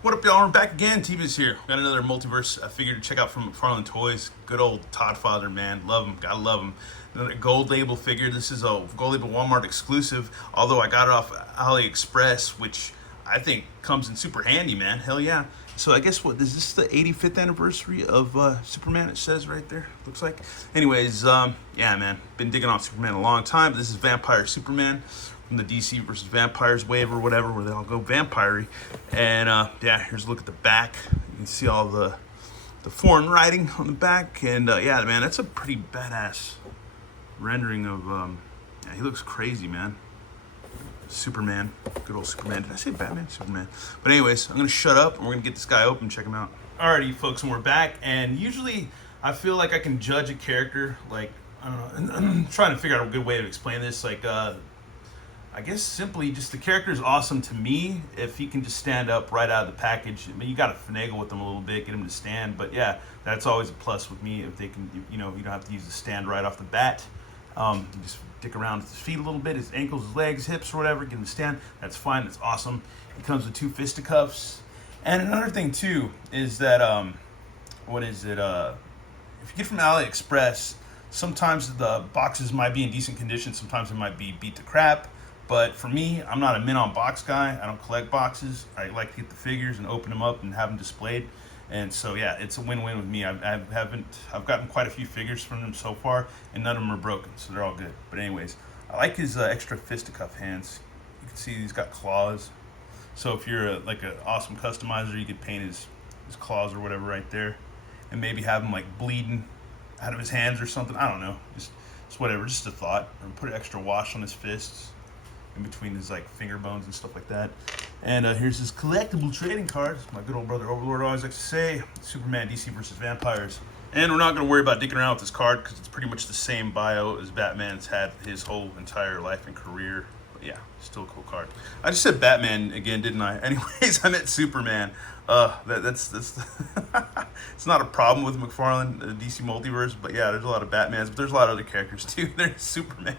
What up, y'all? We're back again. TV's here. Got another Multiverse figure to check out from Mcfarlane Toys. Good old Toddfather, man. Love him. Gotta love him. Another gold label figure. This is a gold label Walmart exclusive, although I got it off AliExpress, which I think comes in super handy, man. Hell yeah. So I guess what is this, the 85th anniversary of Superman? It says right there. Looks like. Anyways, yeah, man. Been digging on Superman a long time. But this is Vampire Superman from the DC versus Vampires wave or whatever, where they all go vampire-y. And yeah, here's a look at the back. You can see all the foreign writing on the back, and yeah, man, that's a pretty badass rendering of. Yeah, he looks crazy, man. Superman, good old Superman. Did I say Batman? Superman. But anyways, I'm gonna shut up and we're gonna get this guy open and check him out. Alrighty, folks, and we're back. And usually, I feel like I can judge a character, like I don't know. I'm trying to figure out a good way to explain this, like. I guess simply just the character is awesome to me if he can just stand up right out of the package. I mean, you got to finagle with him a little bit, get him to stand. But yeah, that's always a plus with me if they can, you know, you don't have to use the stand right off the bat. You just dick around with his feet a little bit, his ankles, his legs, hips, or whatever, get him to stand. That's fine. That's awesome. He comes with 2 fisticuffs. And another thing too is that what is it? If you get from AliExpress, sometimes the boxes might be in decent condition. Sometimes it might be beat to crap. But for me, I'm not a mint on box guy. I don't collect boxes. I like to get the figures and open them up and have them displayed. And so yeah, it's a win-win with me. I've gotten quite a few figures from them so far, and none of them are broken, so they're all good. But anyways, I like his extra fisticuff hands. You can see he's got claws. So if you're like an awesome customizer, you could paint his claws or whatever right there, and maybe have him like bleeding out of his hands or something. I don't know. Just whatever. Just a thought. Or put extra wash on his fists, in between his like finger bones and stuff like that. And here's his collectible trading card. My good old brother Overlord always likes to say, Superman DC versus Vampires. And we're not going to worry about dicking around with this card because it's pretty much the same bio as Batman's had his whole entire life and career. But yeah, still a cool card. I just said Batman again, didn't I? Anyways, I meant Superman. That's it's not a problem with McFarlane, DC Multiverse, but yeah, there's a lot of Batmans, but there's a lot of other characters too. There's Superman.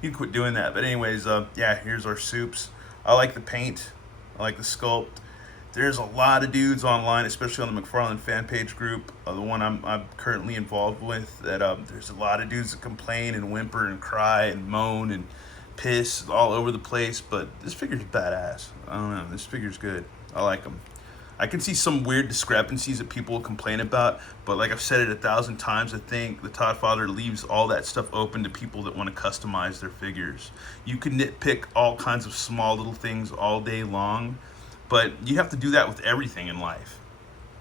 You can quit doing that. But anyways, yeah, here's our soups. I like the paint. I like the sculpt. There's a lot of dudes online, especially on the McFarlane fan page group, the one I'm currently involved with, that there's a lot of dudes that complain and whimper and cry and moan and piss all over the place, but this figure's badass. I don't know, this figure's good. I like him. I can see some weird discrepancies that people will complain about, but like I've said it 1,000 times, I think the Toddfather leaves all that stuff open to people that want to customize their figures. You can nitpick all kinds of small little things all day long, but you have to do that with everything in life.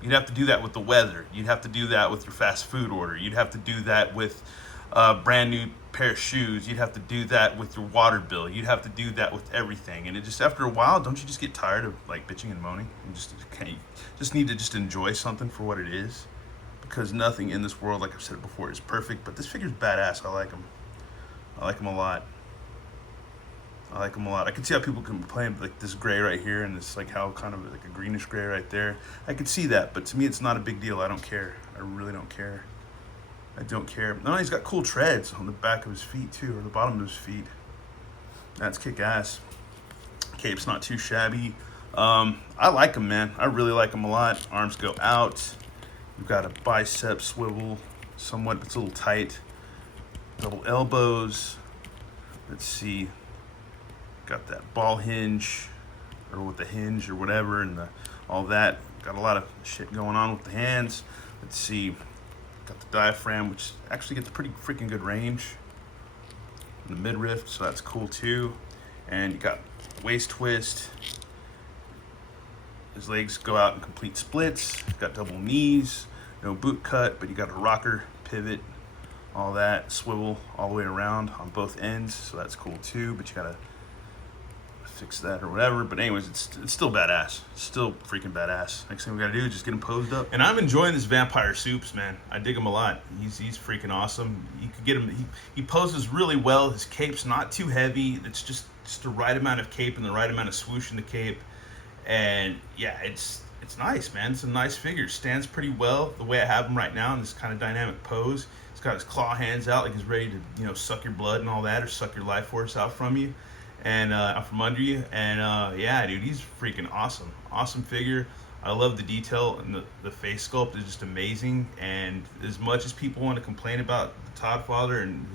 You'd have to do that with the weather. You'd have to do that with your fast food order. You'd have to do that with a brand new pair of shoes. You'd have to do that with your water bill. You'd have to do that with everything. And it just, after a while, don't you just get tired of like bitching and moaning? You just need to just enjoy something for what it is, because nothing in this world, like I've said before, is perfect. But this figure's badass. I like him. I like him a lot. I like him a lot. I can see how people can complain, like this gray right here and this like how kind of like a greenish gray right there. I can see that, but to me it's not a big deal. I don't care. I really don't care. I don't care. No, he's got cool treads on the back of his feet too, or the bottom of his feet. That's kick-ass. Cape's not too shabby. I like him, man. I really like him a lot. Arms go out. You've got a bicep swivel, somewhat, but it's a little tight. Double elbows. Let's see. Got that ball hinge, or with the hinge or whatever, and all that. Got a lot of shit going on with the hands. Let's see. Got the diaphragm, which actually gets pretty freaking good range in the midriff, so that's cool too. And you got waist twist. His legs go out in complete splits. He's got double knees, no boot cut, but you got a rocker, pivot, all that, swivel all the way around on both ends, so that's cool too. But you gotta fix that or whatever. But anyways, it's still badass. Still freaking badass. Next thing we gotta do is just get him posed up. And I'm enjoying this Vampire Soups, man. I dig him a lot. He's freaking awesome. You could get him. He poses really well. His cape's not too heavy. It's just the right amount of cape and the right amount of swoosh in the cape. And yeah, it's nice, man. It's a nice figure. Stands pretty well the way I have him right now in this kind of dynamic pose. He's got his claw hands out like he's ready to, you know, suck your blood and all that, or suck your life force out from you. And from under you. And yeah, dude, he's freaking awesome. Awesome figure. I love the detail, and the face sculpt is just amazing. And as much as people want to complain about the Todd Father and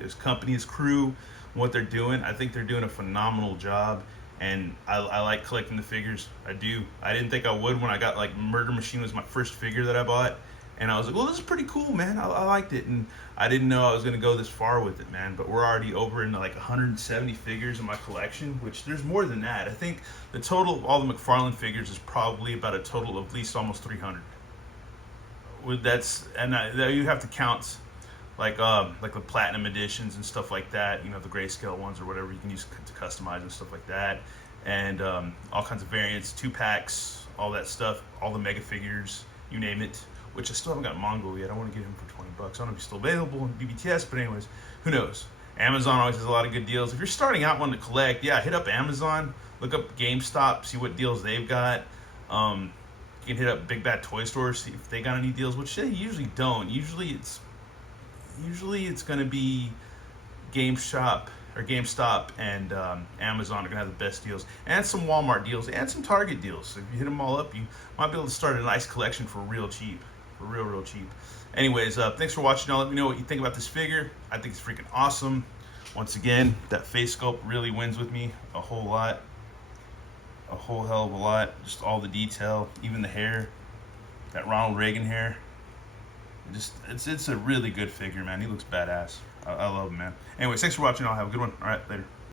his company, his crew, what they're doing, I think they're doing a phenomenal job. And I like collecting the figures. I do. I didn't think I would when I got, like, Murder Machine was my first figure that I bought. And I was like, well, this is pretty cool, man. I liked it. And I didn't know I was going to go this far with it, man. But we're already over into like 170 figures in my collection, which there's more than that. I think the total of all the Mcfarlane figures is probably about a total of at least almost 300. You have to count like the platinum editions and stuff like that. You know, the grayscale ones or whatever you can use to customize and stuff like that. And all kinds of variants, 2-packs, all that stuff, all the mega figures, you name it. Which I still haven't got Mongo yet. I want to get him for $20. I don't know if he's still available in BBTS, but anyways, who knows? Amazon always has a lot of good deals. If you're starting out wanting to collect, yeah, hit up Amazon, look up GameStop, see what deals they've got. You can hit up Big Bad Toy Store, see if they got any deals, which they usually don't. Usually it's going to be GameStop and Amazon are going to have the best deals, and some Walmart deals, and some Target deals. So if you hit them all up, you might be able to start a nice collection for real cheap. Real cheap. Anyways, thanks for watching. Now let me know what you think about this figure. I think it's freaking awesome. Once again, that face sculpt really wins with me a whole lot. A whole hell of a lot. Just all the detail, even the hair, that Ronald Reagan hair. It's a really good figure, man. He looks badass. I love him, man. Anyways, thanks for watching. I'll have a good one. All right, later.